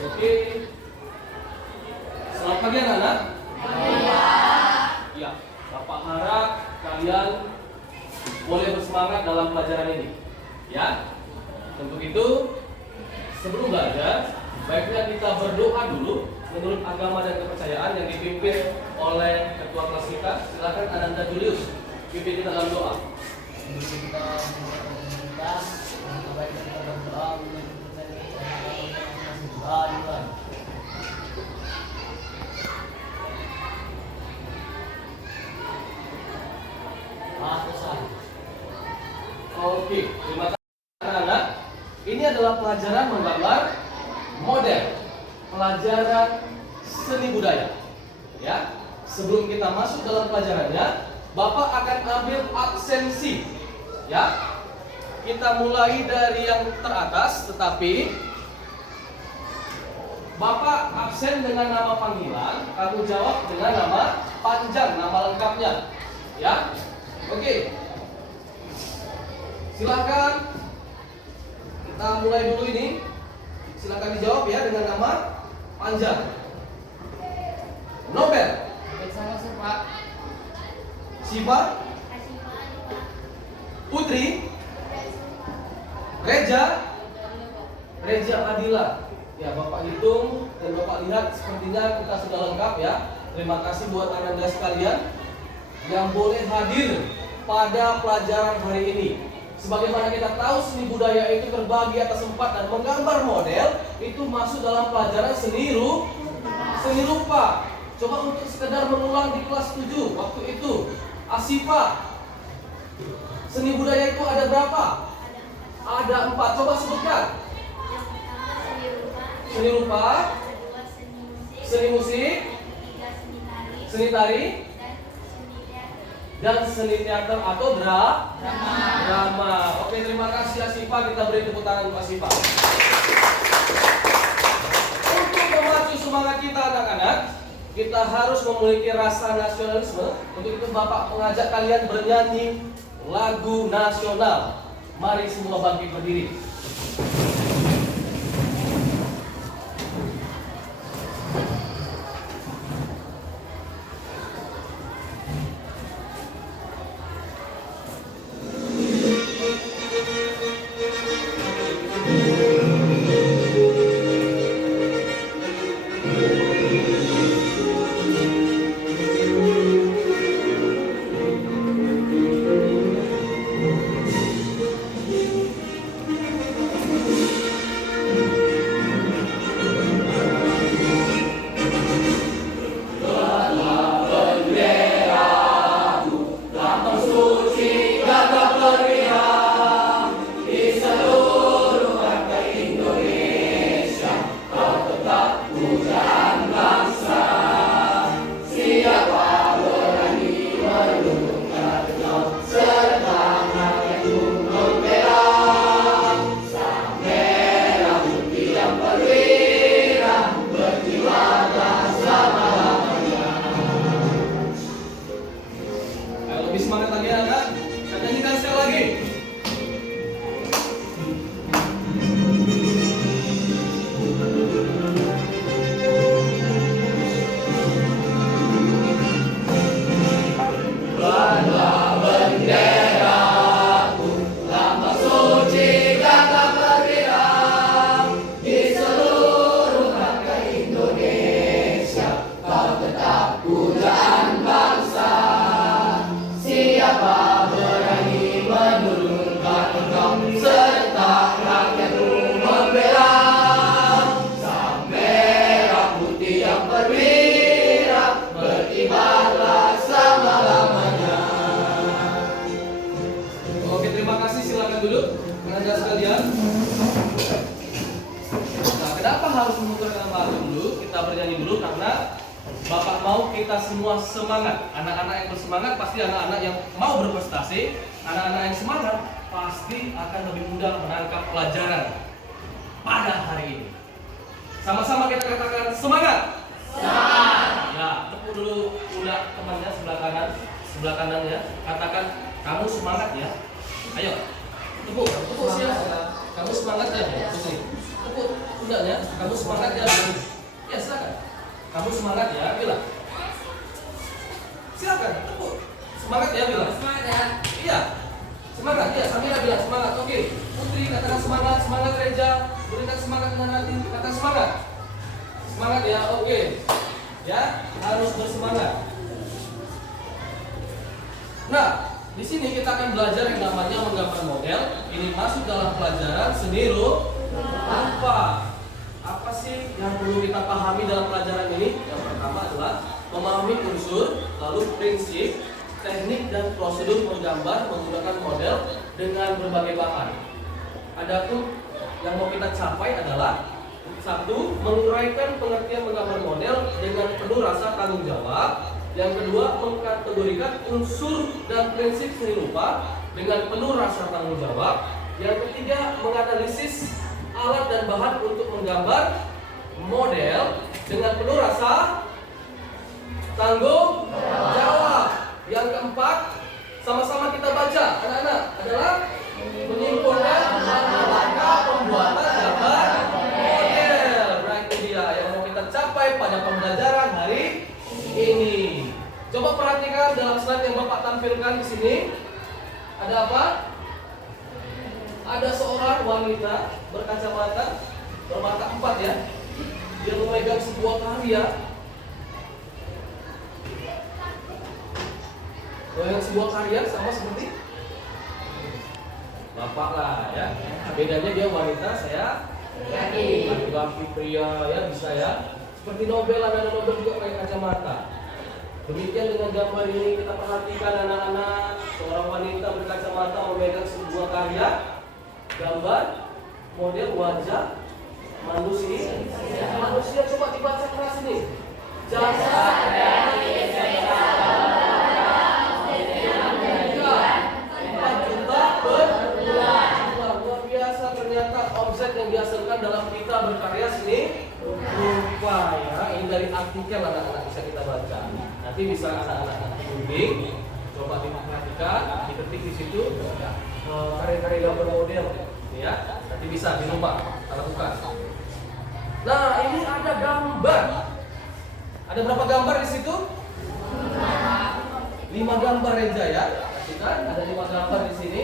Oke. Selamat pagi anak-anak. Ya, Bapak harap kalian boleh bersemangat dalam pelajaran ini. Ya. Untuk itu, sebelum belajar, baiknya kita berdoa dulu menurut agama dan kepercayaan yang dipimpin oleh ketua kelas kita. Silakan Ananda Julius pimpin kita dalam doa. Oke, terima kasih anak-anak. Ini adalah pelajaran menggambar model, pelajaran seni budaya. Ya, sebelum kita masuk dalam pelajarannya, Bapak akan ambil absensi. Ya, kita mulai dari yang teratas, tetapi Bapak absen dengan nama panggilan, kamu jawab dengan nama panjang, nama lengkapnya. Ya, oke. Silakan. Kita mulai dulu ini. Silakan dijawab ya dengan nama panjang. Nobel. Siva. Putri. Reja Adila. Ya, Bapak hitung dan Bapak lihat sepertinya kita sudah lengkap ya. Terima kasih buat Anda sekalian yang boleh hadir pada pelajaran hari ini. Sebagaimana kita tahu seni budaya itu terbagi atas 4 dan menggambar model itu masuk dalam pelajaran seni rupa. Coba untuk sekedar mengulang di kelas 7 waktu itu. Asifa, seni budaya itu ada berapa? Ada 4. Coba sebutkan. Seni rupa, seni musik, seni tari, dan seni teater atau drama. Oke, terima kasih Asifa. Kita beri tepuk tangan untuk Asifa. Untuk memacu semangat kita anak-anak, kita harus memiliki rasa nasionalisme. Untuk itu Bapak mengajak kalian bernyanyi lagu nasional. Mari semua bangkit berdiri. Bapak mau kita semua semangat. Anak-anak yang bersemangat pasti anak-anak yang mau berprestasi. Anak-anak yang semangat pasti akan lebih mudah menangkap pelajaran pada hari ini. Sama-sama kita katakan semangat. Semangat. Ya, tepuk dulu pundak temannya sebelah kanan ya. Katakan kamu semangat ya. Ayo, tepuk ya. Kamu semangat ya. Tepuk. pundaknya. Kamu semangat ya? Ya silakan. Kamu semangat ya, bilang. Silakan, tepuk. Semangat ya, bilang. Semangat ya. Iya. Semangat ya, Samira bilang semangat. Oke. Putri katakan semangat, semangat Reja. Berikan semangat dengan hati, katakan semangat. Semangat ya, oke. Ya, harus bersemangat. Nah, di sini kita akan belajar yang namanya menggambar model. Ini masuk dalam pelajaran seni rupa. Apa sih yang perlu kita pahami dalam pelajaran ini? Yang pertama adalah memahami unsur, lalu prinsip, teknik dan prosedur menggambar menggunakan model dengan berbagai bahan. Adapun yang mau kita capai adalah satu, menguraikan pengertian menggambar model dengan penuh rasa tanggung jawab. Yang kedua, mengkategorikan unsur dan prinsip seni rupa dengan penuh rasa tanggung jawab. Yang ketiga, menganalisis alat dan bahan untuk menggambar model dengan penuh rasa tanggung jawab. Yang keempat, sama-sama kita baca anak-anak adalah menyimpulkan langkah pembuatan gambar model. Berarti dia yang mau kita capai pada pembelajaran hari ini. Coba perhatikan dalam slide yang Bapak tampilkan di sini. Ada apa? Ada seorang wanita berkacamata, bermata 4 ya. Dia memegang sebuah karya. Memegang sebuah karya sama seperti Bapak lah ya. Bedanya dia wanita, saya laki-laki pria ya, bisa ya. Seperti Nobel, ada Nobel juga pakai kacamata. Demikian dengan gambar ini kita perhatikan anak-anak, seorang wanita berkacamata memegang sebuah karya, gambar model wajah manusia. Manusia coba dibaca keras ini. Jasad dari luar biasa, ternyata omset yang dihasilkan dalam kita berkarya seni rupa ya. Ini dari artikel anak-anak bisa kita baca. Nanti bisa anak-anak bimbing, coba diperhatikan, diketik di situ karya-karya gambar model ya. Nanti bisa di rumah kita lakukan. Nah, ini ada gambar. Ada berapa gambar di situ? 5 gambar Reja ya. Perhatikan, ada 5 gambar di sini.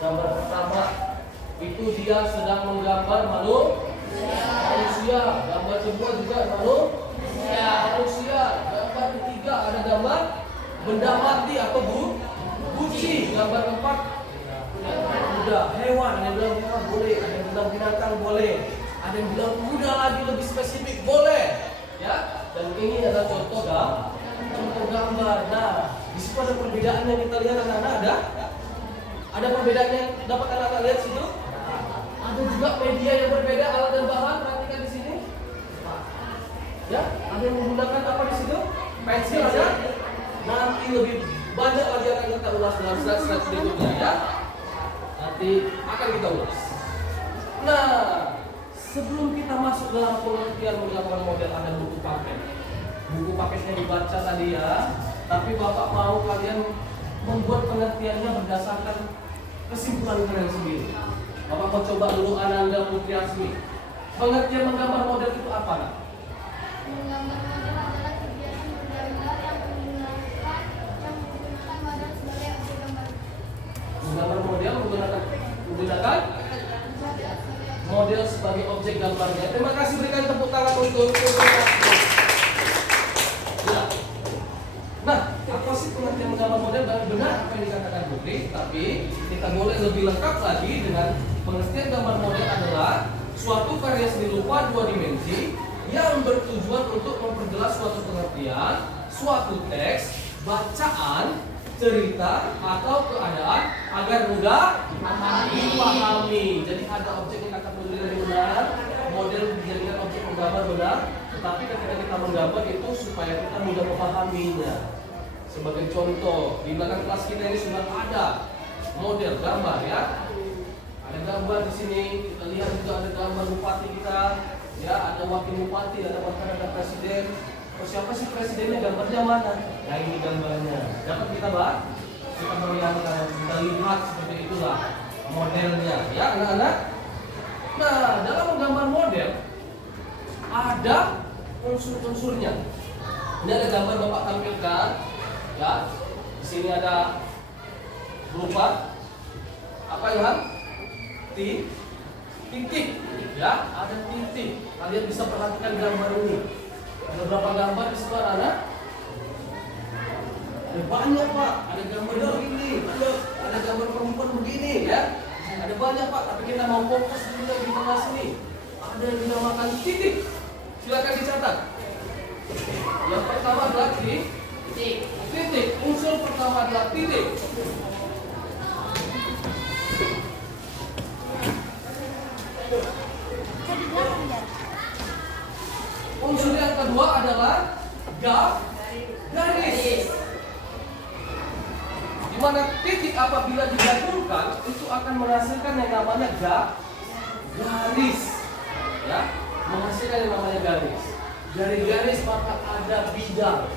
Gambar pertama itu dia sedang menggambar manusia. Gambar kedua juga manusia. Gambar ketiga ada gambar benda mati atau buci. Gambar keempat kuda, hewan. Ada yang bilang hewan boleh, ada yang bilang binatang boleh, ada yang bilang kuda lagi lebih spesifik boleh. Ya, dan ini adalah contoh gambar. Nah, di situ ada perbedaan yang kita lihat anak-anak. Ada perbedaan yang dapat anak-anak lihat situ. Ada juga media yang berbeda, alat dan bahan. Perhatikan di sini. Ya, ada yang menggunakan apa di situ? Pensil ada. Nanti lebih banyak lagi akan kita ulas dalam slide-slide berikutnya ya. Nanti akan kita ulas. Nah, sebelum kita masuk dalam pengertian menggambar model, ada buku paket. Buku paketnya dibaca tadi ya. Tapi Bapak mau kalian membuat pengertiannya berdasarkan kesimpulan kalian sendiri. Bapak mau coba dulu Ananda Putri Asmi. Pengertian menggambar model itu apa nak? Menggambar model adalah kegiatan menggambar yang menggunakan model sebagai objek gambar. Menggambar model menggunakan model sebagai objek gambarnya. Terima kasih, berikan tepuk tangan untuk ya. Nah, apa sih pengertian menggambar model? Benar apa yang dikatakan Putri, tapi kita boleh lebih lengkap lagi dengan pengertian gambar model adalah suatu karya seni rupa 2 dimensi yang bertujuan untuk memperjelas suatu pengertian, suatu teks, bacaan, cerita atau keadaan agar mudah dipahami. Jadi ada objek yang kata Putri dari benar, model dijadikan objek menggambar benar, tetapi ketika kita menggambar itu supaya kita mudah memahaminya. Sebagai contoh, di belakang kelas kita ini sudah ada model gambar ya. Ada gambar di sini, kita lihat juga ada gambar bupati kita, ya, ada wakil bupati, ada bahkan ada presiden. Oh, siapa sih presidennya? Gambarnya mana? Nah, ini gambarnya. Dapat kita bahas? Kita melihat, kita lihat seperti itulah modelnya, ya anak-anak. Nah, dalam menggambar model, ada unsur-unsurnya. Ini ada gambar Bapak tampilkan, ya. Di sini ada berupa apa ya? Titik, ya. Ada titik. Kalian bisa perhatikan gambar ini. Ada berapa gambar di sebelah anak? Ada banyak Pak. Ada gambar begini, ada gambar perempuan begini, ya. Ada banyak Pak. Tapi kita mau fokus dulu di tengah sini. Ada yang dinamakan titik. Silakan dicatat. Yang pertama adalah titik. Unsur pertama adalah titik. Unsur yang kedua adalah garis. Di mana titik apabila digabungkan itu akan menghasilkan yang namanya garis. Ya, menghasilkan yang namanya garis. Dari garis maka ada bidang.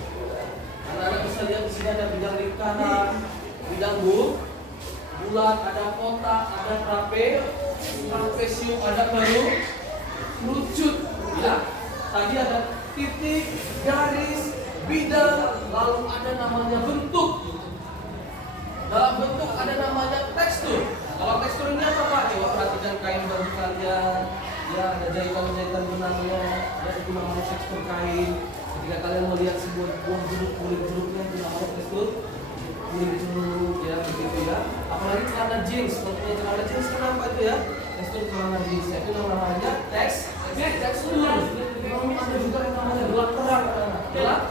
Anak-anak bisa lihat di sini ada bidang lingkaran, bidang bulat, ada kotak, ada trapesium, ada kerucut. Ya, tadi ada titik, garis, bidang, lalu ada namanya bentuk. Dalam bentuk ada namanya tekstur. Kalau tekstur ini apa Pak? Coba perhatikan kain baju kalian. Ya, ada jahitan benangnya. Ya, itu namanya tekstur kain. Ketika kalian melihat sebuah buah jeruk, kulit jeruknya itu namanya tekstur kulit jeruk, ya begitu ya. Apalagi celana jeans, kalau punya celana jeans kenapa itu ya? Tekstur celana jeans itu namanya tekstur. Ada juga yang namanya gelap terang. Gelap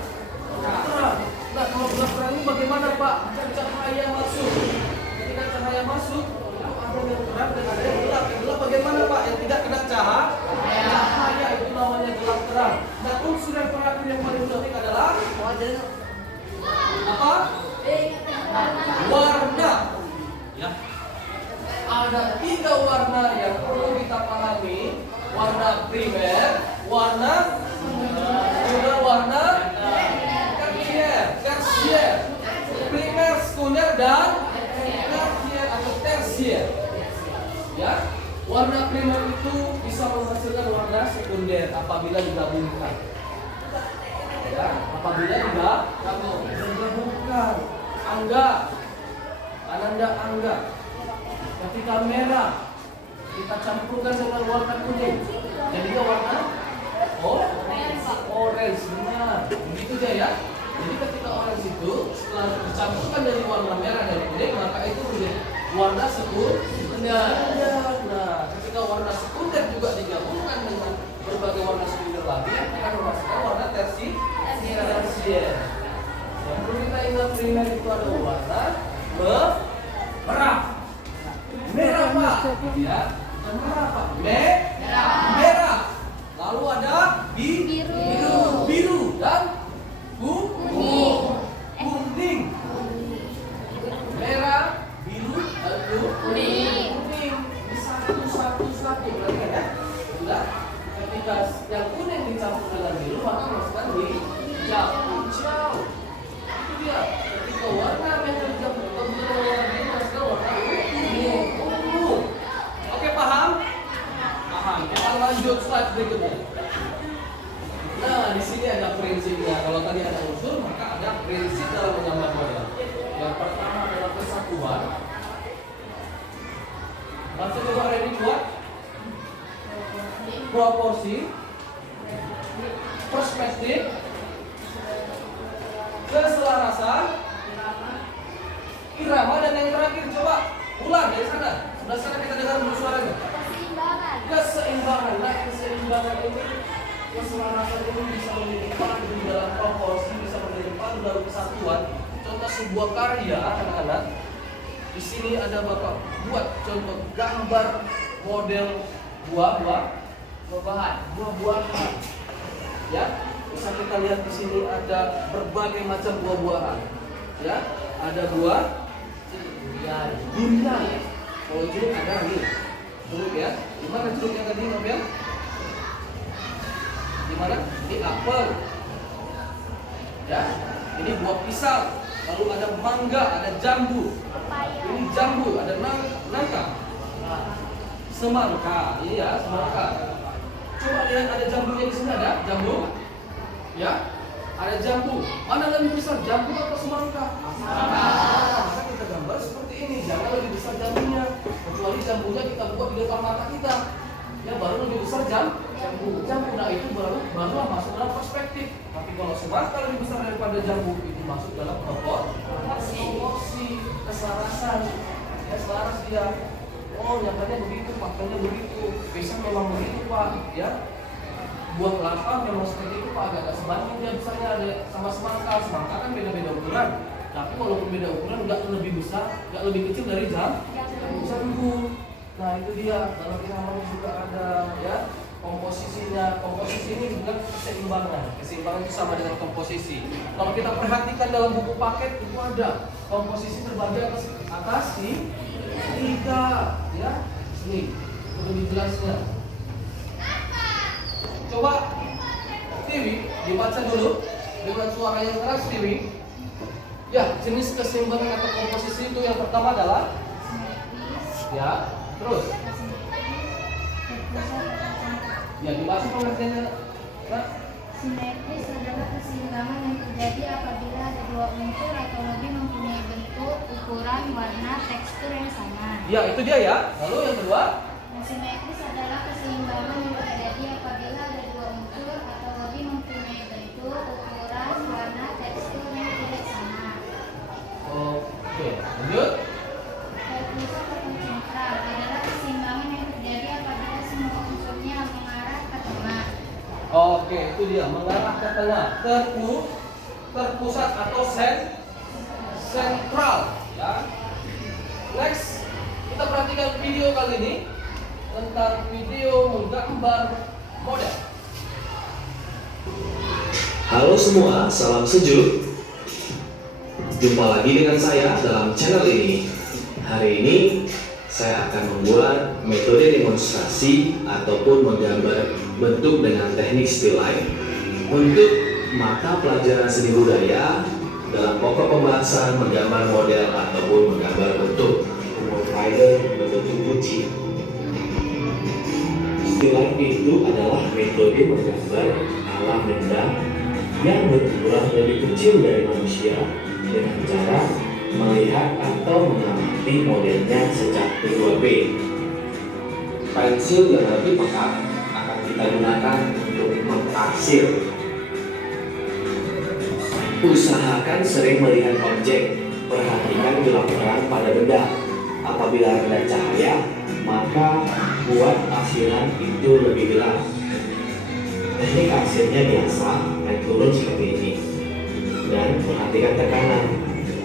terang. Nah, kalau gelap terang ini bagaimana Pak? Cahaya masuk. Ketika cahaya masuk, itu ada yang terang dan ada yang gelap. Yang gelap bagaimana Pak? Yang tidak kena cahaya itu namanya gelap terang. Dan unsur yang terakhir yang paling penting adalah apa? Warna. Ya. Ada 3 warna yang perlu kita pahami. Warna primer, warna tersier. Primer, sekunder, dan tersier atau tersier. Ya. Warna primer itu bisa menghasilkan warna sekunder apabila digabungkan. Ya, apabila digabungkan. Ananda, ketika merah kita campurkan dengan warna kuning, jadinya warna orange. Benar, begitu aja ya. Jadi ketika orange itu setelah dicampurkan dari warna merah dan kuning, maka itu menjadi warna sekunder. Nah, ketika warna sekunder juga digabungkan dengan berbagai warna sekunder lagi, akan menghasilkan warna tersier. Yang perlu kita ingat primer itu ada warna merah Pak, ya, merah Pak, merah. Lalu ada biru dan kuning. Merah, biru, dan kuning. Satu berarti kan ya? Sudah. Ketika yang kuning dicampur dengan biru maka masukkan hijau. Itu dia. Ketika warna merah dicampur dengan warna biru masukkan warna ungu. Oke, paham? Paham. Kita lanjut slide berikutnya. Nah, di sini ada prinsipnya. Kalau tadi ada unsur, maka ada prinsip dalam menggambar model. Yang pertama adalah kesatuan. Langsung coba ready buat proporsi, perspektif, keselarasan, irama, dan yang terakhir coba ulang dari sana. Sebelah sana kita dengar dulu suaranya. Keseimbangan. Nah, keseimbangan ini, keselarasan ini bisa menjadi padu dalam proporsi, bisa menjadi padu dalam kesatuan. Contoh sebuah karya anak-anak. Di sini ada Bapak buat contoh gambar model buah-buahan. Ya, bisa kita lihat di sini ada berbagai macam buah-buahan. Ya, ada buah durian. Kalau jeruk ada nih, jeruk ya. Di mana jeruk yang tadi, Nobel? Di mana? Di apel. Ya, ini buah pisang. Lalu ada mangga, ada jambu. Ini jambu, ada nangka. Semangka, ini ya semangka. Coba lihat ada jambunya di sini, ada jambu? Ya, ada jambu. Mana lebih besar, jambu atau semangka? Semangka. Maka kita gambar seperti ini, jangan lebih besar jambunya. Kecuali jambunya kita buat di depan mata kita, ya baru lebih besar jambu. Nah itu barulah masuk dalam perspektif. Tapi kalau semangka lebih besar daripada jambu, itu masuk dalam proporsi, keselarasan. Ya selaras dia. Oh nyatanya begitu, faktanya begitu. Pisang memang begitu Pak, ya. Buah kelapa memang seperti itu Pak, agak sebanding dia besarnya ada sama semangka. Semangka kan beda-beda ukuran. Tapi walaupun beda ukuran nggak lebih besar, nggak lebih kecil dari jambu. Nah itu dia, dalam irama juga ada ya komposisinya. Komposisi ini juga keseimbangan. Keseimbangan itu sama dengan komposisi. Kalau kita perhatikan dalam buku paket itu ada komposisi terbagi atas tiga, ya. Ini lebih jelasnya. Coba TV dibaca dulu dengan suara yang keras TV. Ya, jenis keseimbangan atau komposisi itu yang pertama adalah ya, terus ya dibaca pengertiannya. Nah, Simetris adalah keseimbangan yang terjadi apabila ada dua unsur atau lebih mempunyai bentuk, ukuran, warna, tekstur yang sama. ya itu dia ya. Lalu yang kedua, Simetris adalah keseimbangan yang terjadi apabila ada dua unsur atau lebih mempunyai bentuk, ukuran, warna, tekstur yang tidak sama. oke, lanjut. Perpusat atau sentral adalah keseimbangan yang terjadi apabila semua unsurnya mengarah ke tengah. Oke, itu dia mengarah ke tengah. Terpusat atau sentral, ya. Next, kita perhatikan video kali ini tentang video menggambar model. Halo semua, salam sejuk. Jumpa lagi dengan saya dalam channel ini. Hari ini saya akan membuat metode demonstrasi ataupun menggambar bentuk dengan teknik still life untuk mata pelajaran seni budaya dalam pokok pembahasan menggambar model ataupun menggambar bentuk rider berbentuk kucing. Still life itu adalah metode menggambar alam benda yang berukuran lebih kecil dari manusia dengan cara melihat atau mengamati modelnya secara 2B. Pensil yang lebih pekat akan kita gunakan untuk mentaksir. Usahakan sering melihat objek, perhatikan gelap terang pada benda. Apabila ada cahaya, maka buat arsiran itu lebih gelap. Teknik arsirnya biasa, naik turun seperti ini. Dan perhatikan tekanan.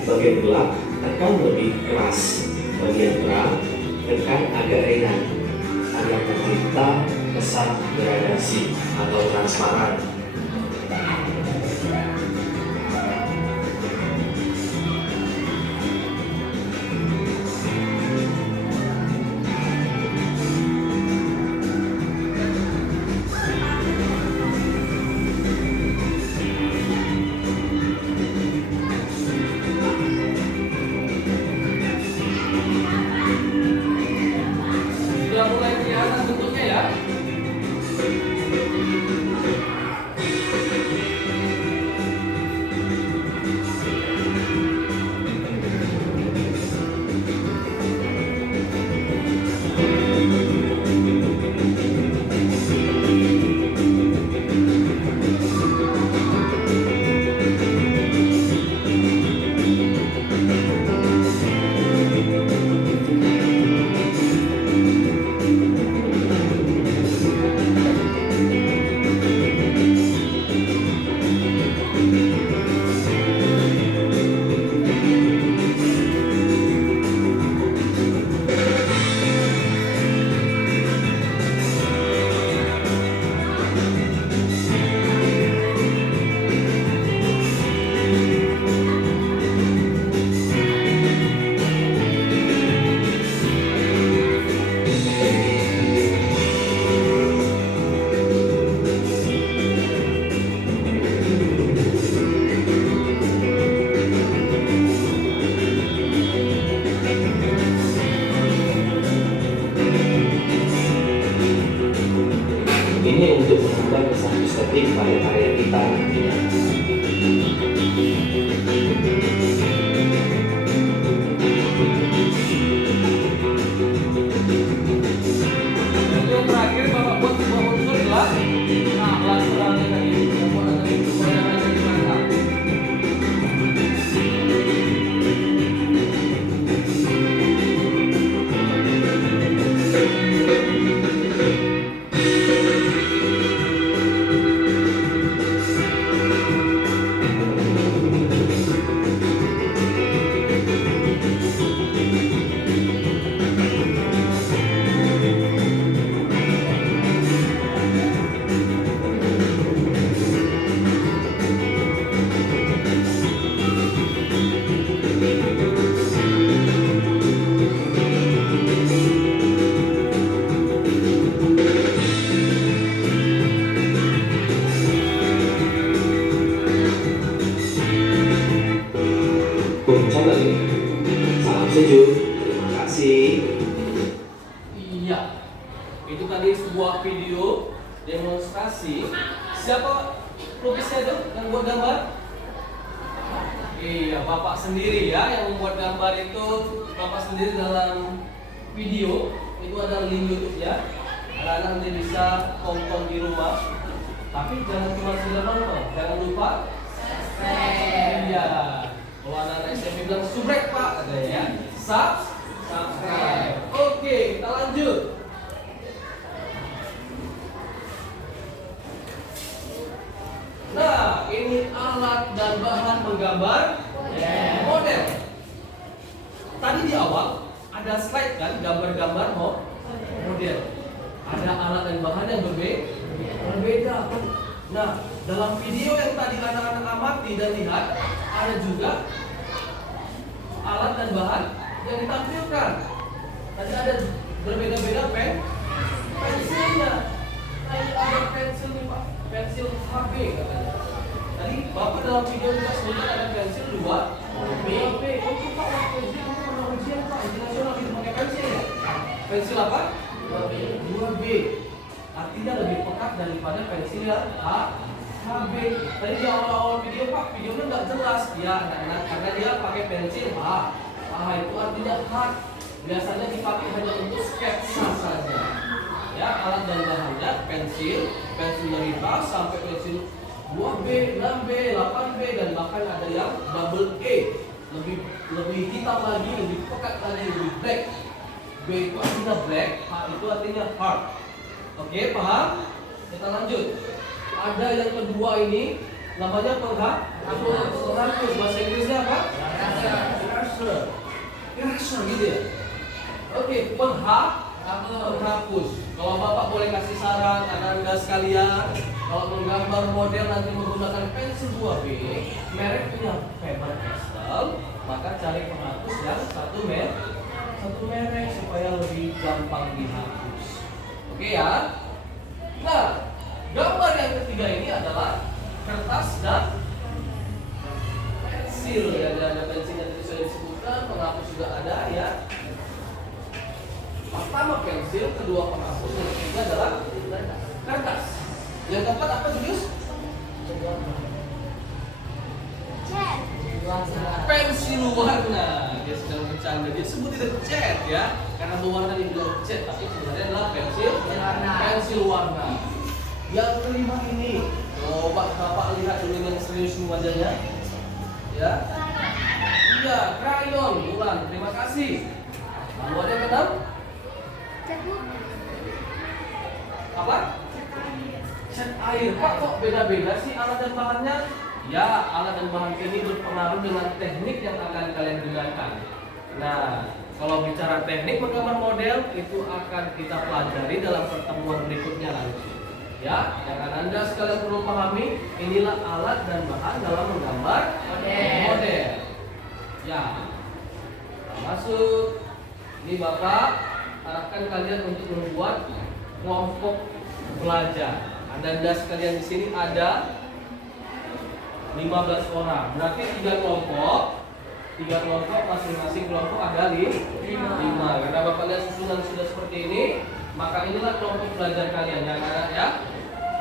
Bagian gelap, tekan lebih keras. Bagian terang, tekan agak ringan. Agar tercipta kesan gradasi atau transparan. Sudah mulai kelihatan bentuknya ya. karya kita nantinya. Yang terakhir Bapak buat sebuah unsur adalah alat perangnya tadi. Yang buat ada kewenangannya di mana? Kunci lagi. Salam sejuk. Terima kasih. Iya, itu tadi sebuah video demonstrasi. Siapa pelukisnya itu yang buat gambar? Iya, Bapak sendiri ya yang membuat gambar itu. Bapak sendiri dalam video itu ada link YouTube-nya. Anak-anak nanti bisa tonton di rumah. Tapi jangan cuma sekedar nonton, jangan lupa iya. Kalau anak-anak SMP bilang subrek Pak katanya ya. Subscribe. Oke, kita lanjut. Nah, ini alat dan bahan menggambar model. Tadi di awal ada slide kan, gambar-gambar model. Ada alat dan bahan yang berbeda. Nah, dalam video yang tadi anak-anak amati dan lihat, ada juga alat dan bahan yang ditampilkan. Tadi ada berbeda-beda pensilnya. Tadi ada pensil nih Pak, pensil HB katanya. Tadi Bapak dalam video juga sebutkan ada pensil 2B. Untuk Pak waktu ujian kamu pernah ujian Pak internasional itu pakai pensil ya? Pensil apa? 2B. Artinya lebih pekat daripada pensil yang HB. Tadi di awal-awal video Pak, videonya nggak jelas ya anak-anak karena dia pakai pensil H. Itu artinya hard. Biasanya dipakai hanya untuk sketsa saja. Ya, alat dan bahannya pensil dari H sampai pensil 2B, 6B, 8B dan bahkan ada yang double A. Lebih hitam lagi, lebih pekat lagi, lebih black. B itu artinya black, H itu artinya hard. Oke, paham? Kita lanjut. Ada yang kedua ini namanya penghapus. Bahasa Inggrisnya apa? Eraser gitu ya. Oke, penghapus. Kalau Bapak boleh kasih saran Anda sekalian, kalau menggambar model nanti menggunakan pensil 2B, merek punya Faber Castell, maka cari penghapus yang satu merek supaya lebih gampang dihapus. Oke ya. Nah, gambar yang ketiga ini adalah kertas dan pensil. Ada pensil yang tadi sudah disebutkan, penghapus juga ada ya. Pertama pensil, kedua penghapus, yang ketiga adalah kertas. Yang keempat apa Julius? Cat. Pensil warna. Dia sedang bercanda. Dia sebut tidak cat ya, karena berwarna dibilang cat, tapi sebenarnya adalah pensil warna. Yang kelima ini, coba Bapak lihat dulu yang serius wajahnya. Ya. Iya, krayon bulan. Terima kasih. Lalu ada yang keenam? Apa? Cat air. Pak, kok beda-beda sih alat dan bahannya? Ya, alat dan bahan ini berpengaruh dengan teknik yang akan kalian gunakan. Nah, kalau bicara teknik menggambar model itu akan kita pelajari dalam pertemuan berikutnya nanti. Ya, yang Anda sekalian perlu pahami, inilah alat dan bahan dalam menggambar model. Ya, masuk. Ini Bapak harapkan kalian untuk membuat kelompok belajar. Anda sekalian di sini ada 15 orang. Berarti 3 kelompok. 3 kelompok, masing-masing kelompok ada 5. Karena Bapak lihat susunan sudah seperti ini, maka inilah kelompok belajar kalian ya anak-anak ya.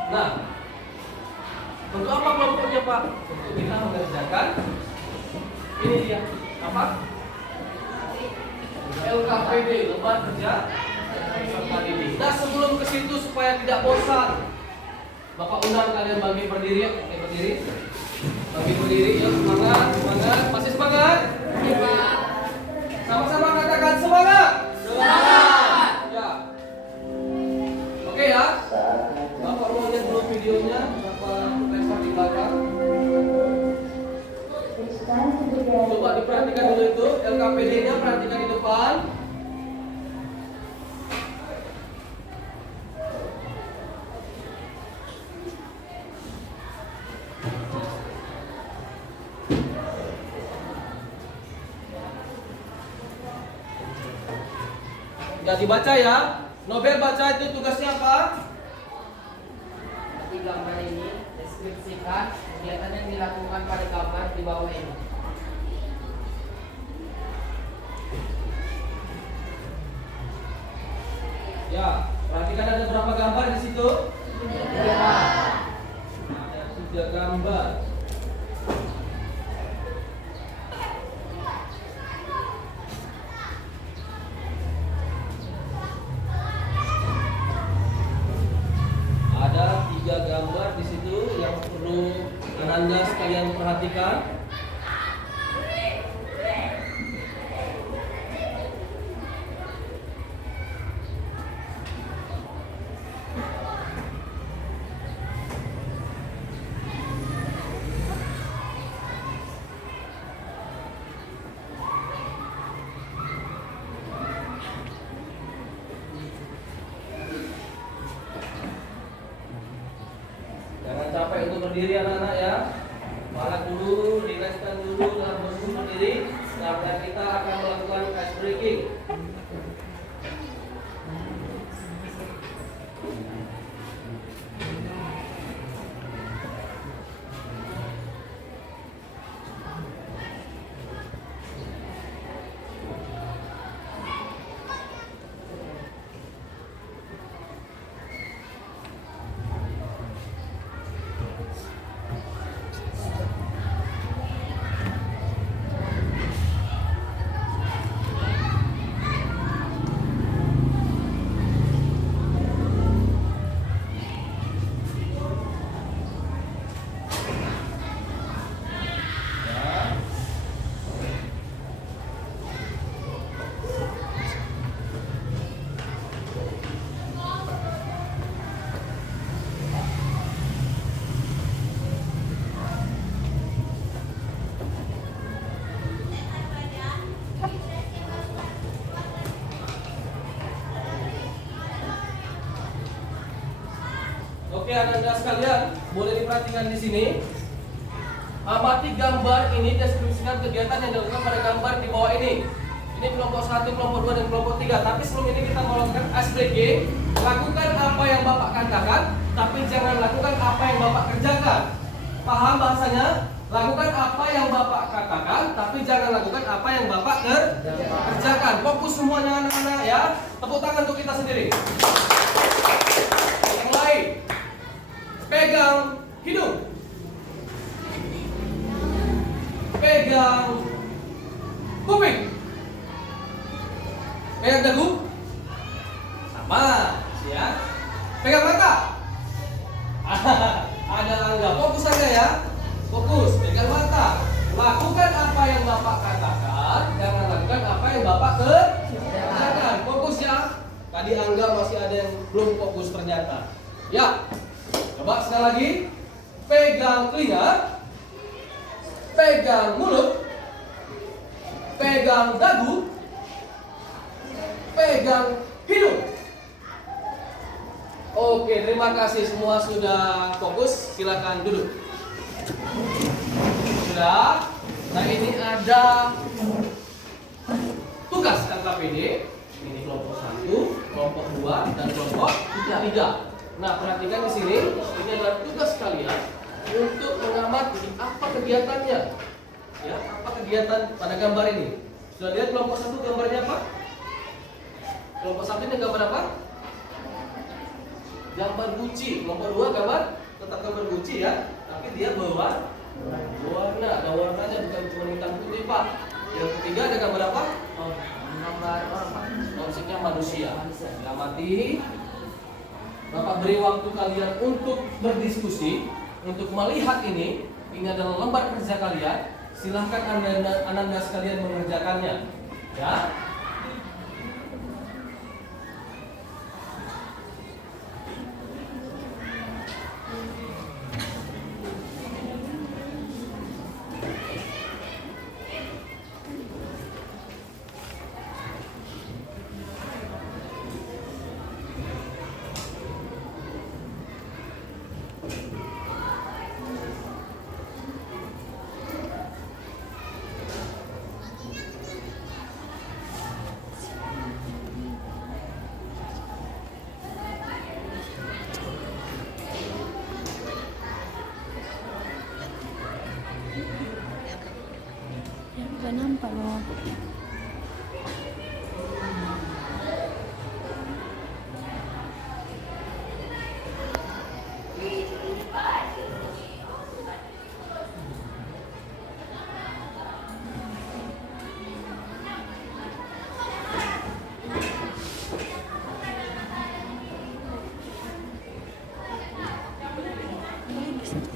Nah, Untuk apa kelompoknya Pak? Untuk kita mengerjakan ini dia apa? LKPD, lembar kerja peserta didik. Nah sebelum ke situ supaya tidak bosan, Bapak undang kalian bagi berdiri, berdiri. Bagi berdiri, yuk semangat, semangat, masih semangat? Sama-sama katakan semangat. Semangat. Ya. Oke ya. Bapak mau lihat dulu videonya, Bapak lempar di belakang. Coba diperhatikan dulu itu LKPD-nya, perhatikan di depan. Ya dibaca ya. Nobel baca itu tugasnya apa? Di gambar ini deskripsikan kegiatan yang dilakukan pada gambar di bawah ini. Ya, perhatikan ada berapa gambar di situ? 3. Ada 3 gambar. Ada 3 gambar di situ yang perlu Anda sekalian perhatikan. Jangan capek untuk berdiri anak-anak ya. Balik dulu, rilekskan dulu, dan berdiri. Sampai kita akan melakukan ice breaking. Oke, anak-anak sekalian, boleh diperhatikan di sini. Amati gambar ini, deskripsikan kegiatan yang dilakukan pada gambar di bawah ini. Ini kelompok 1, kelompok 2, dan kelompok 3. Tapi sebelum ini kita melakukan ice breaking. Lakukan apa yang Bapak katakan, tapi jangan lakukan apa yang Bapak kerjakan. Paham bahasanya? Lakukan apa yang Bapak katakan, tapi jangan lakukan apa yang Bapak kerjakan. Fokus semuanya anak-anak ya. Tepuk tangan untuk kita sendiri. Yang lain, pegang hidung, pegang kuping, pegang dagu, sama, ya. Pegang mata. Ada angga, fokus aja ya. Fokus, pegang mata. Lakukan apa yang Bapak katakan, jangan lakukan apa yang Bapak kerjakan. Fokus ya. Tadi angga masih ada yang belum fokus ternyata. Ya. Coba sekali lagi. Pegang telinga, pegang mulut, pegang dagu, pegang hidung. Oke, terima kasih semua sudah fokus. Silakan duduk. Sudah. Nah ini ada tugas LKPD. Ini kelompok 1, kelompok 2, dan kelompok 3. Nah perhatikan di sini. Ini adalah tugas kalian untuk mengamati apa kegiatannya. Ya, apa kegiatan pada gambar ini? Sudah lihat kelompok 1 gambarnya apa? Kelompok 1 ini gambar apa? Gambar guci. Kelompok 2 gambar tetap gambar guci ya. Nah, tapi dia berwarna. Ada warnanya, bukan cuma hitam putih, Pak. Yang ketiga ada gambar apa? Gambar orang, Pak. Konsepnya manusia. Amati. Bapak beri waktu kalian untuk berdiskusi, untuk melihat ini. Ini adalah lembar kerja kalian. Silahkan Ananda sekalian mengerjakannya. Ya. Gak nampak loh.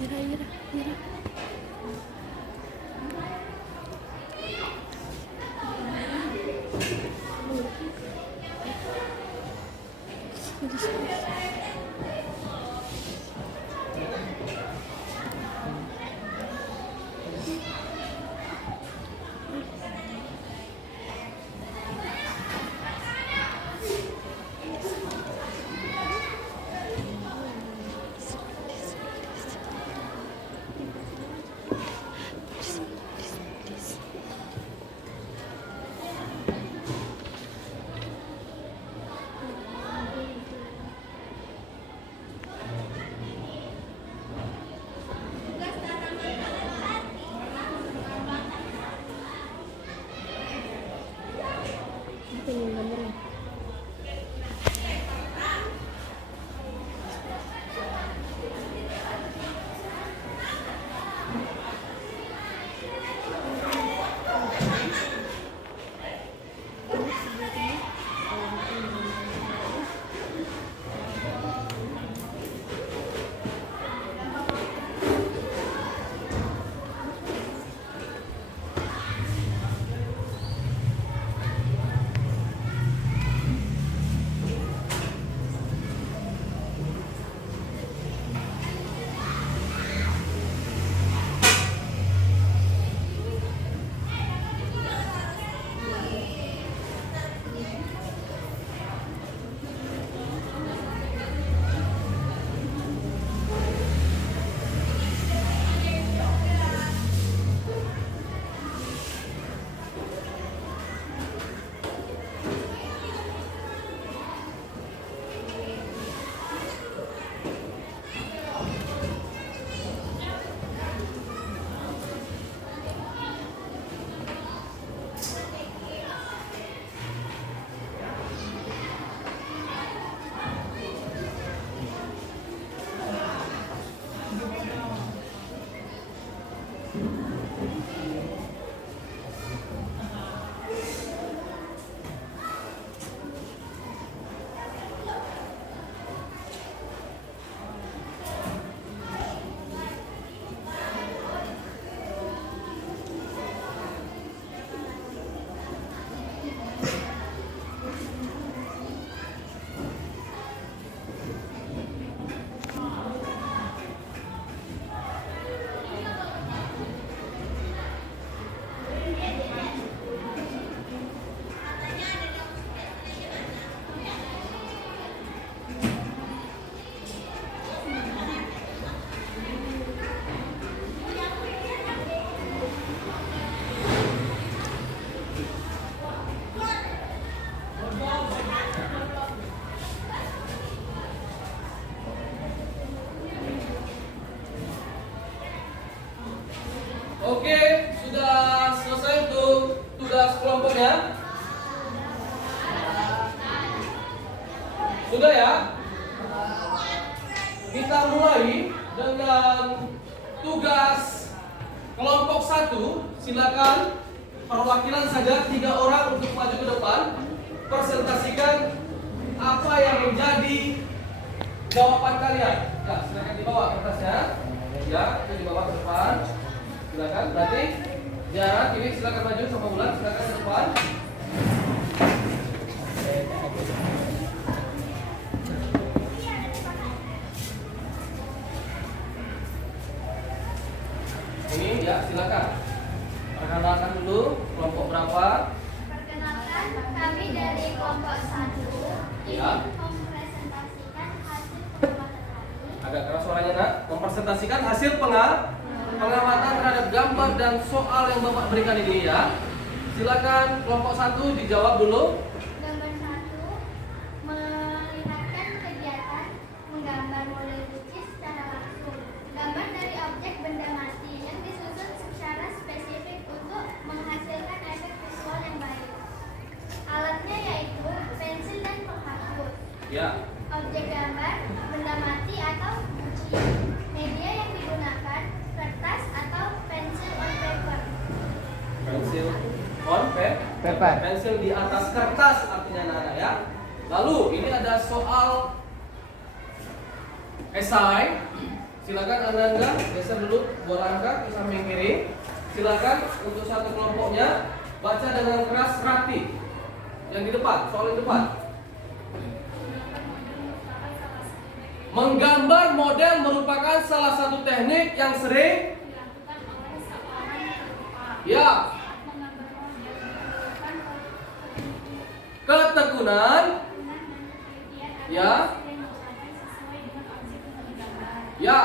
Ira. Pengen gambarnya. Oke, sudah selesai untuk tugas kelompoknya? Sudah ya? Kita mulai dengan tugas kelompok 1, silakan perwakilan saja 3 orang untuk maju ke depan, presentasikan apa yang menjadi jawaban kalian. Ya, silakan dibawa kertasnya. Ya, itu dibawa ke depan. Silakan. Berarti jarak ini silakan maju sama Ulan, silakan ke depan. Ini ya, silakan. Perkenalkan dulu kelompok berapa? Perkenalkan, kami dari kelompok 1 Ya. ingin mempresentasikan hasil pengamatan kami. Agak keras suaranya, Nak. Mempresentasikan hasil pengamatan terhadap gambar dan soal yang Bapak berikan ini ya. Silakan kelompok 1 dijawab dulu. Gambar 1 melihatkan kegiatan menggambar model lukis secara langsung. Gambar dari objek benda mati yang disusun secara spesifik untuk menghasilkan efek visual yang baik. Alatnya yaitu pensil dan penghapus. Ya. Objek gambar, benda mati atau kunci. Media yang digunakan, kertas atau pensil on paper. Pensil on Paper. Pensil di atas kertas artinya anak-anak ya. Lalu ini ada soal esai. Silakan Anda geser dulu bola angka ke samping kiri. Silakan untuk satu kelompoknya baca dengan keras rapi. Yang di depan, soal yang depan. Menggambar model merupakan salah satu teknik yang sering ya ketekunan ya ya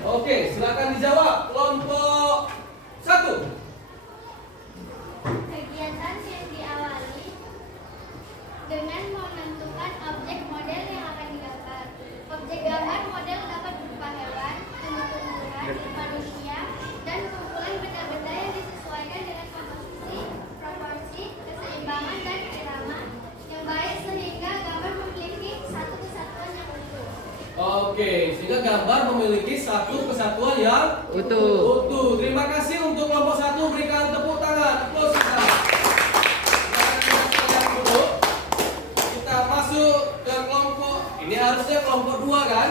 Oke, silakan dijawab kelompok 1. Kegiatan yang diawali dengan menentukan objek model yang akan digambar. Objek gambar model dapat berupa hewan, tumbuh-tumbuhan, manusia, dan kumpulan benda-benda yang disesuaikan dengan komposisi, proporsi, keseimbangan, dan irama yang baik sehingga gambar memiliki satu kesatuan yang utuh. Oke, sehingga gambar memiliki satu kesatuan yang Utuh. utuh. Terima kasih untuk kelompok 1, berikan tepuk tangan. Applause kita. Silakan kalian duduk. Kita masuk ke kelompok. Ini harusnya kelompok 2 kan?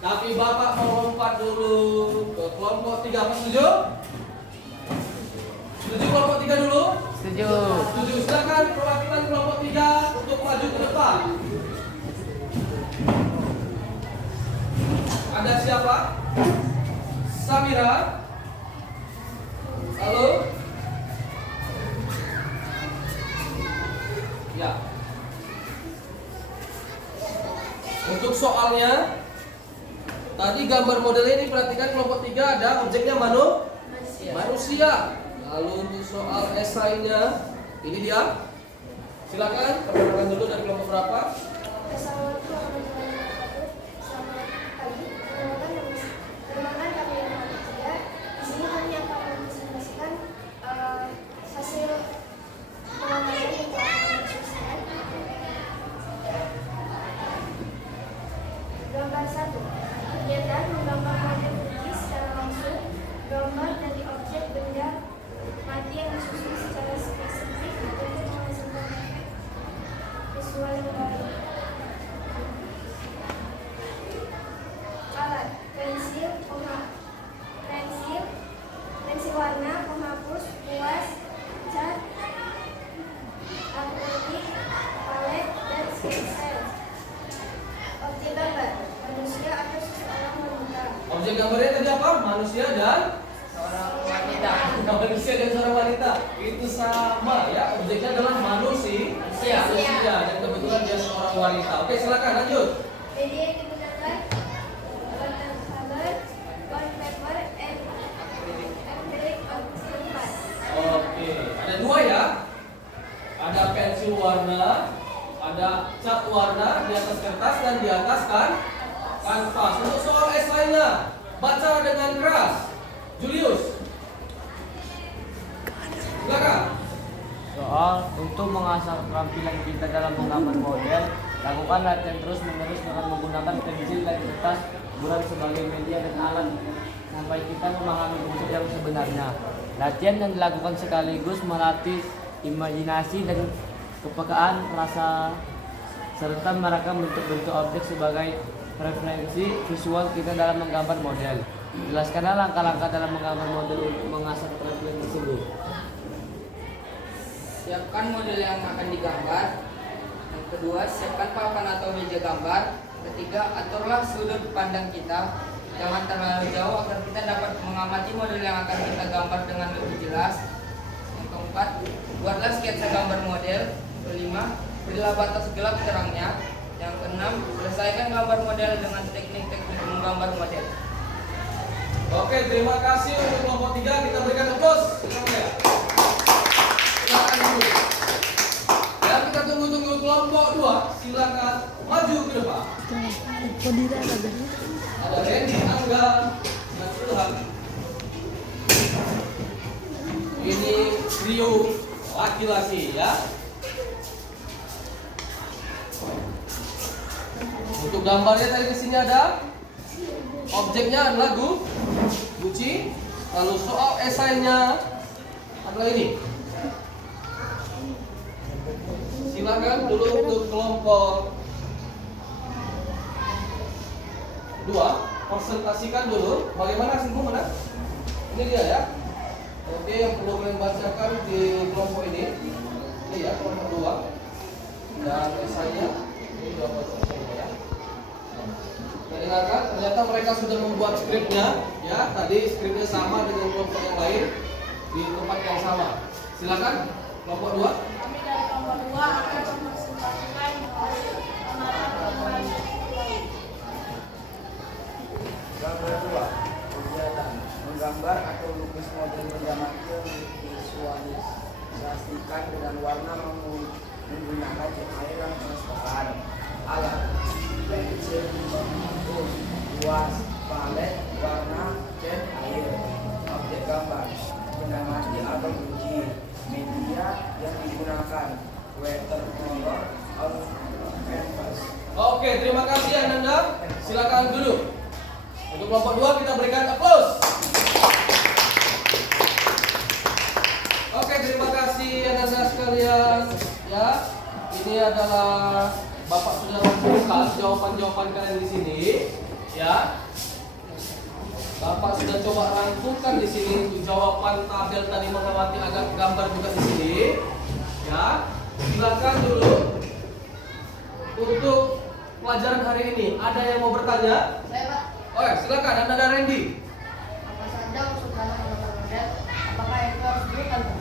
Tapi Bapak mau lompat dulu ke kelompok 3. Apa setuju? Setuju kelompok 3 dulu? Setuju. Setuju. Silakan perwakilan kelompok 3 untuk maju ke depan. Ada siapa? Samira. Halo. Ya. Untuk soalnya, tadi gambar modelnya ini perhatikan kelompok 3 ada objeknya manusia. Lalu untuk soal esainya, ini dia. Silakan perkenalkan dulu dari kelompok berapa? Assalamualaikum warahmatullahi wabarakatuh. Selamat pagi. Perkenalkan kami yang ketiga. Di sini kami akan mempresentasikan hasil pengamatan yang telah kami selesaikan. Gambar 1. Kegiatan menggambar model lukis secara langsung. Gambar dari objek benda mati yang disusun secara spesifik untuk menghasilkan efek visual yang baik. Alat pensil, pensil warna, penghapus, kuas, cat, akrilik, palet, dan stencil. Objek gambar manusia atau seseorang wanita. Objek gambarnya tadi apa? Manusia dan Seorang wanita. manusia dan seorang wanita. Itu sama ya. Objeknya adalah manusia. Dan kebetulan dia seorang wanita. Oke, silakan lanjut. Media yang digunakan watercolor, bond paper, and acrylic on canvas. Oke, ada 2 ya. Ada pensil warna, ada cat warna di atas kertas dan di atas kanvas. Untuk soal esainya, baca dengan keras. Julius, silakan. Soal untuk mengasah keterampilan kita dalam menggambar model, lakukan latihan terus-menerus dengan menggunakan pensil dan kertas buram sebagai media dan alat sampai kita memahami bentuk yang sebenarnya. Latihan yang dilakukan sekaligus melatih imajinasi dan kepekaan rasa serta merekam bentuk-bentuk objek sebagai referensi visual kita dalam menggambar model. Jelaskanlah langkah-langkah dalam menggambar model untuk mengasah keterampilan tersebut. Siapkan model yang akan digambar. Yang kedua, siapkan papan atau meja gambar. Ketiga, aturlah sudut pandang kita. Jangan terlalu jauh agar kita dapat mengamati model yang akan kita gambar dengan lebih jelas. Yang keempat, buatlah sketsa gambar model. Yang kelima, berilah batas gelap terangnya. Yang keenam, selesaikan gambar model dengan teknik-teknik menggambar model. Oke, terima kasih untuk kelompok 3. Kita berikan applause. Silakan dulu. Dan kita tunggu kelompok 2. Silakan maju ke depan. Kodira ada. Ada Randy, Angga, dan Ilham. Ini trio laki-laki ya. Untuk gambarnya tadi di sini ada objeknya adalah guci. Lalu soal esainya adalah ini. Silakan dulu untuk kelompok 2, presentasikan dulu bagaimana hasilmu mana? Ini dia ya. Oke, yang perlu kalian bacakan di kelompok ini. Ini ya kelompok 2. Dan esainya ini jawaban esainya ya. Dengarkan, ternyata mereka sudah membuat skripnya ya. Tadi skripnya sama dengan kelompok yang lain di tempat yang sama. Silakan kelompok 2. Kami dari kelompok 2 akan mempresentasikan penerapan Gambar 2. Kegiatan menggambar atau lukis model benda mati yang divisualisasikan dengan warna menggunakan cat air yang transparan. Alat pensil, tus, kuas, palet, warna, cat air. Objek gambar benda mati atau kunci. Media yang digunakan watercolor on canvas. Oke, terima kasih Ananda. Silakan duduk. Untuk kelompok 2 kita berikan applause. Oke, terima kasih Ananda sekalian. Ya, ini adalah Bapak sudah lakukan jawaban-jawaban kalian di sini. Ya, Bapak sudah coba rangkumkan di sini untuk jawaban tabel tadi melewati agak gambar juga di sini. Ya, silakan dulu untuk pelajaran hari ini. Ada yang mau bertanya? Saya Pak, Oke, silakan. Dan ada Randy. apa saja unsur dalam menggambar model? Apakah itu harus diberikan Pak?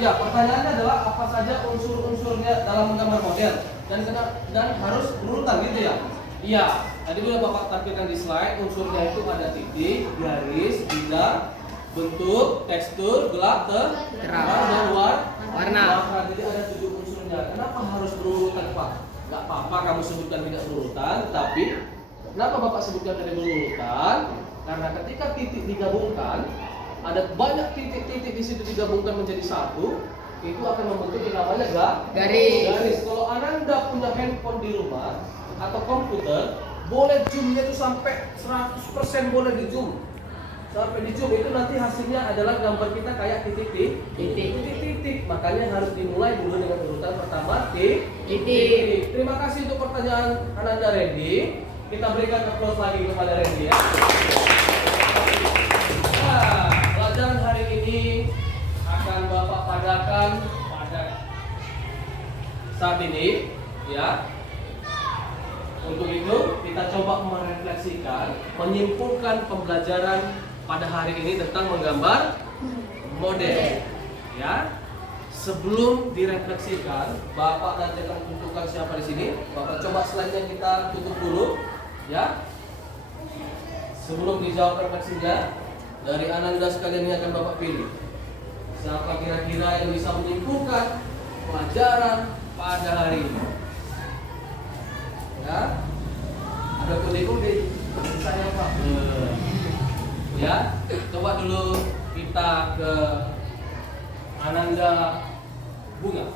Ya, pertanyaannya adalah apa saja unsur-unsurnya dalam menggambar model dan harus berurutan gitu ya? Iya. Tadi sudah Bapak tampilkan di slide. Unsurnya itu ada titik, garis, bidang, bentuk, tekstur, gelap, terang, dan warna. Jadi ada 7 unsurnya. Kenapa harus berurutan Pak? Gak apa-apa kamu sebutkan tidak berurutan, tapi kenapa Bapak sebutkan tidak berurutan? Karena ketika titik digabungkan, ada banyak titik-titik di situ digabungkan menjadi satu, itu akan membentuk yang namanya garis. Kalau Ananda punya handphone di rumah atau komputer, boleh zoomnya itu sampai 100% boleh di zoom. Sampai di zoom itu nanti hasilnya adalah gambar kita kayak titik-titik. Makanya harus dimulai dulu dengan urutan pertama titik. Terima kasih untuk pertanyaan Ananda Randy. Kita berikan applause lagi kepada Randy ya. Nah, pelajaran hari ini akan Bapak padakan pada saat ini ya. Untuk itu kita coba merefleksikan, menyimpulkan pembelajaran pada hari ini tentang menggambar model. Ya. Sebelum direfleksikan, Bapak nanti akan tentukan siapa di sini. Bapak coba slide-nya kita tutup dulu, ya. Sebelum dijawab refleksinya, dari Ananda sekalian ini akan Bapak pilih. Siapa kira-kira yang bisa menyimpulkan pelajaran pada hari ini? Ya, ada kode-kode saya Pak. Ya, coba dulu kita ke Ananda Bunga.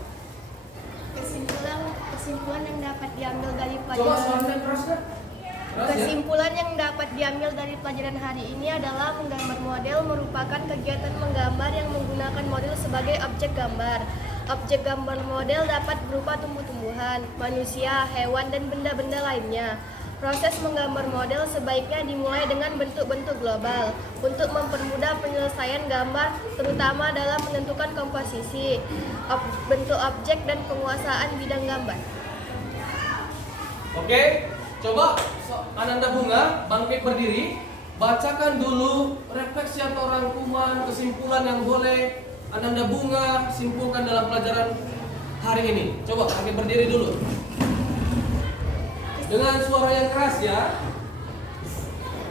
Kesimpulan yang dapat diambil dari Coba pelajaran suaranya keras kan? Keras ya? Kesimpulan yang dapat diambil dari pelajaran hari ini adalah menggambar model merupakan kegiatan menggambar yang menggunakan model sebagai objek gambar. Objek gambar model dapat berupa tumbuh-tumbuhan, manusia, hewan, dan benda-benda lainnya. Proses menggambar model sebaiknya dimulai dengan bentuk-bentuk global untuk mempermudah penyelesaian gambar, terutama dalam menentukan komposisi, bentuk objek, dan penguasaan bidang gambar. Oke, coba Ananda Bunga bangkit berdiri, bacakan dulu refleksi atau rangkuman kesimpulan yang boleh Ananda Bunga simpulkan dalam pelajaran hari ini. Coba bangkit berdiri dulu. Dengan suara yang keras ya.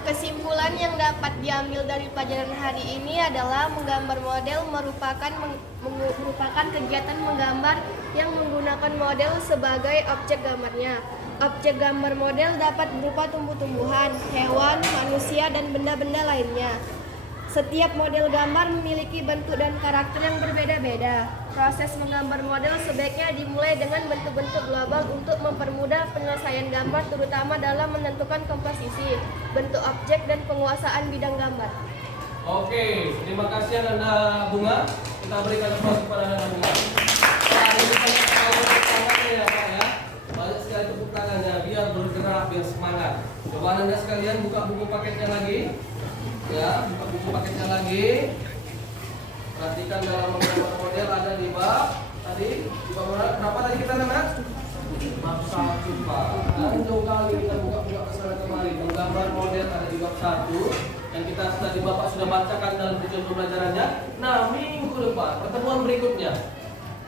Kesimpulan yang dapat diambil dari pelajaran hari ini adalah menggambar model merupakan kegiatan menggambar yang menggunakan model sebagai objek gambarnya. Objek gambar model dapat berupa tumbuh-tumbuhan, hewan, manusia, dan benda-benda lainnya. Setiap model gambar memiliki bentuk dan karakter yang berbeda-beda. Proses menggambar model sebaiknya dimulai dengan bentuk-bentuk global untuk mempermudah penyelesaian gambar, terutama dalam menentukan komposisi, bentuk objek, dan penguasaan bidang gambar. Oke, terima kasih Ananda Bunga. Kita berikan aplaus kepada Ananda Bunga. Nah, ini banyak sekali tepuk tangannya ya Pak ya. Banyak sekali tepuk tangannya biar bergerak, biar semangat. Coba Ananda sekalian buka buku paketnya lagi. Ya, buka buku paketnya lagi. Perhatikan dalam menggambar model ada di bab tadi. Di bab berapa tadi kita Nana? Bab 1 Pak. Dan jauh kali kita buka-buka kesana kemari. Menggambar model ada di bab 1 yang kita tadi Bapak sudah bacakan dalam tujuan pembelajarannya. Nah, minggu depan pertemuan berikutnya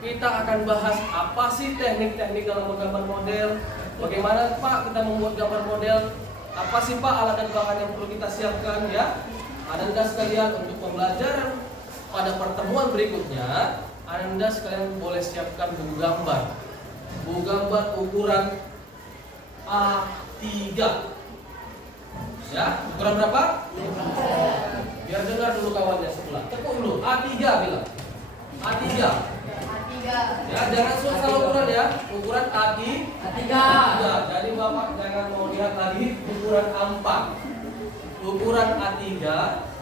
kita akan bahas apa sih teknik-teknik dalam menggambar model. Bagaimana Pak kita membuat gambar model. Apa sih Pak alat dan bahan yang perlu kita siapkan ya? Anda sekalian untuk pembelajaran pada pertemuan berikutnya, Anda sekalian boleh siapkan buku gambar. Buku gambar ukuran A3. Ya, ukuran berapa? Biar dengar dulu kawannya sebelah. Tepuk dulu, A3 bilang. A3. Ya, jangan salah ukuran ya. Ukuran A3. Ya, jadi Bapak jangan mau lihat lagi ukuran A4. Ukuran A3,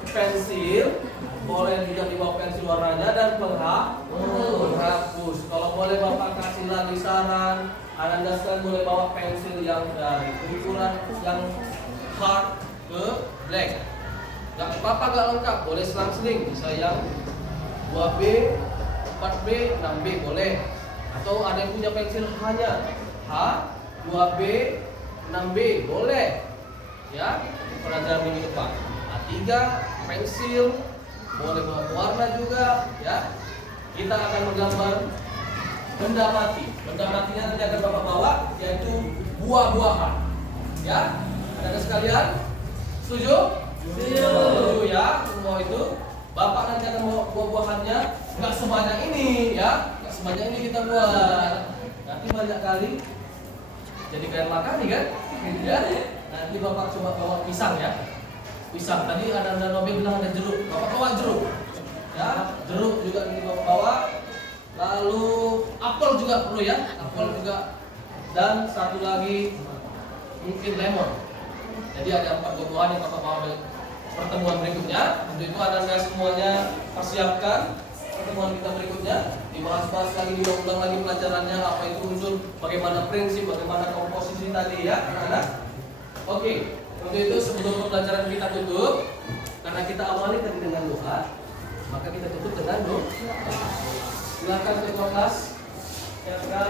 pensil, boleh juga di bawah pensil warnanya dan penghapus. Kalau boleh Bapak kasih lagi saran, Anda sekalian boleh bawa pensil yang dari ukuran yang hard ke black. Gak apa-apa gak lengkap, boleh selang-seling. Bisa yang 2B, 4B, 6B boleh. Atau ada yang punya pensil hanya H, 2B, 6B boleh. Ya, pelajaran minggu depan. A3, pensil, boleh bawa warna juga. Ya, kita akan menggambar benda mati. Benda matinya nanti akan Bapak bawa, yaitu buah-buahan. Ya, ada sekalian? Setuju? Setuju ya, semua itu. Bapak nanti akan bawa buah-buahannya. Nggak sebanyak ini ya, nggak sebanyak ini kita buat. Nanti banyak kali jadi kayak makan nih kan? Ya. Nanti Bapak coba bawa pisang ya. Pisang tadi ada Nobel bilang ada jeruk. Bapak bawa jeruk. Ya, jeruk juga nanti Bapak bawa. Lalu apel juga perlu ya, apel juga. Dan satu lagi mungkin lemon. Jadi ada 4 buah-buahan yang Bapak bawa pertemuan berikutnya. Untuk itu Anda semuanya persiapkan pertemuan kita berikutnya, dibahas-bahas lagi, diulang lagi pelajarannya, apa itu unsur, bagaimana prinsip, bagaimana komposisi tadi ya, anak. Oke, untuk itu sebelum pembelajaran kita tutup, karena kita awali tadi dengan doa, maka kita tutup dengan doa. Silakan ketua kelas. Siapkan.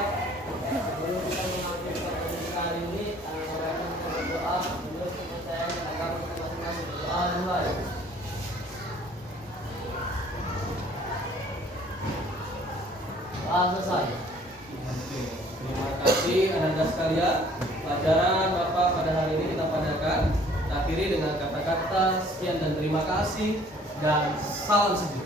Sebelum kita mengambil pelajaran kali ini, orang yang berdoa, menurut kepercayaan dan agama kita masing-masing. Doa dimulai. Selesai. Terima kasih Anda sekalian. Pelajaran Bapak pada hari ini kita padakan. Kita akhiri dengan kata-kata sekian dan terima kasih dan salam sejahtera.